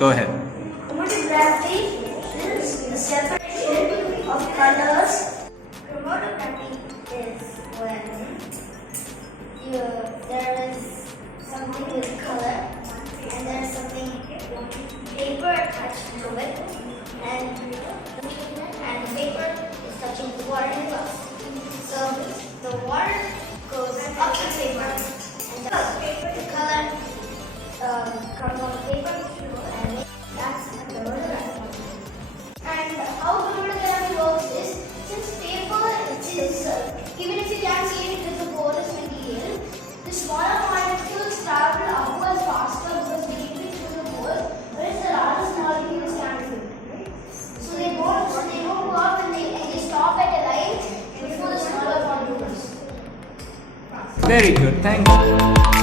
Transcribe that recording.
Go ahead. Chromatography is the separation of colors. Chromatography is when there is something with color and there is something paper attached to it, and the paper is touching the water in glass. So the water goes up the paper and the color comes on the paper, and that's chromatography. And how chromatography works is, since paper is, even if you can't see it with a porous material, the smaller molecules travel upwards faster because they keep it through the pore, whereas the largest molecules can't do it. Right? So they don't go up and they stop at a line before the smaller molecules. Very good. Thank you.